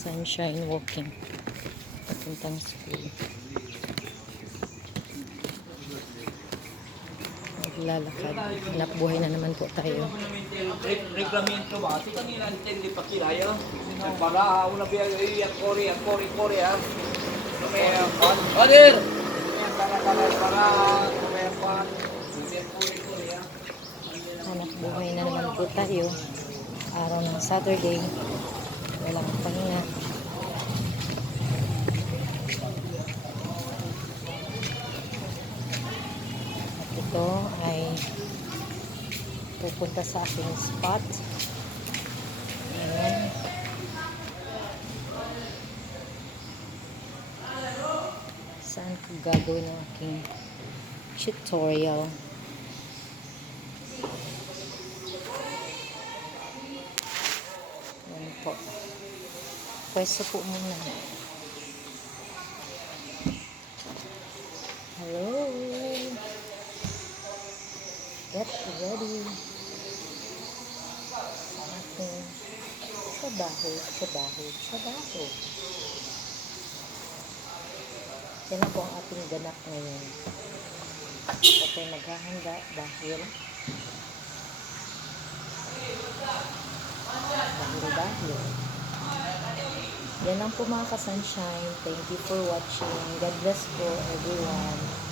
Sunshine walking papuntang school. Naglalakad. Hanap buhay na naman po tayo. Reglamento ba? Ito kanina hindi pa kilaya. Para una biya ang kori ha. Order. Para Hanap buhay na naman po tayo. Araw ng Saturday. Walang pahinga. At ito ay pupunta sa aking spot. Ayan. Saan ko gagawin ang aking tutorial? Ayan po. Pwesto po muna. Hello. Get ready. Sa ating trabaho. Yan na po ang ating ganap ngayon. Okay, maghahanda dahil yan lang po mga ka-sunshine. Thank you for watching. God bless po everyone.